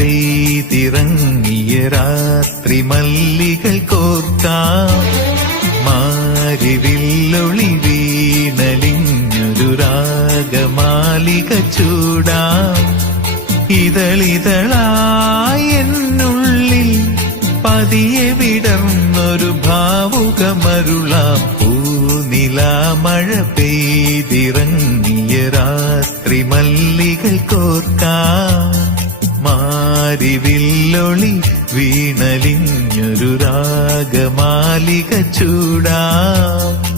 പെയ്തിറങ്ങിയ രാത്രി മല്ലികൾ കോർക്കാം. മാരിവില്ലൊളി വീണലിഞ്ഞൊരു രാഗമാലിക ചൂടാം. ഇതളിതളായെന്നുള്ളിൽ പതിയെ വിടർന്നൊരു ഭാവുകമരുളാം. പൂനിലാമഴ പെയ്തിറങ്ങിയ രാത്രി മല്ലികൾ കോർക്കാം. മാരിവില്ലൊളി വീണലിഞ്ഞൊരു രാഗമാലിക ചൂടാം.